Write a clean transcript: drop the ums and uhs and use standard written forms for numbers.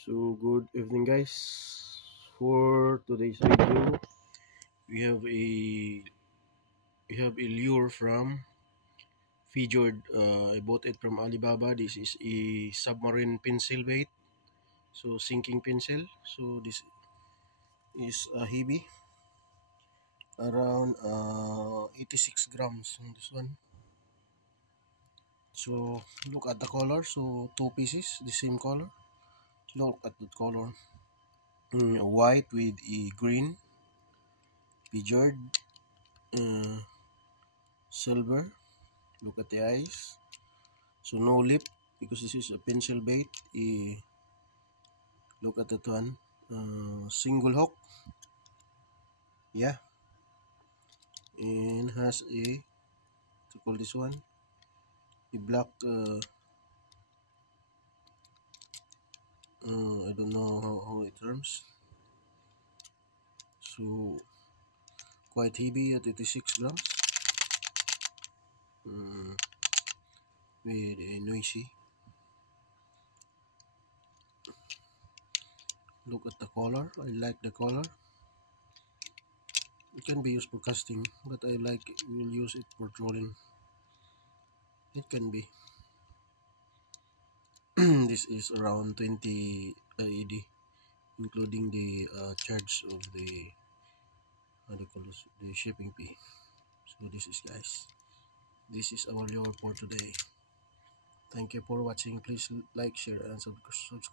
So good evening, guys. For today's video, we have a lure from Fjord. I bought it from Alibaba. This is a submarine pencil bait, so sinking pencil. So this is a heavy, around 86 grams on this one. So look at the color. So two pieces, the same color. Look at the color. White with a green. Fjord. Silver. Look at the eyes. So no lip because this is a pencil bait. Look at that one. Single hook. Yeah. And has to call this one, a black, I don't know how it terms. So quite heavy at 86 grams. Very noisy. Look at the color. I like the color. It can be used for casting, but I like will use it for trolling. It can be. This is around 20 AED, including the charge of the how do you call this, the shipping fee. So this is, guys, this is our lure for today. Thank you for watching. Please like, share, and subscribe.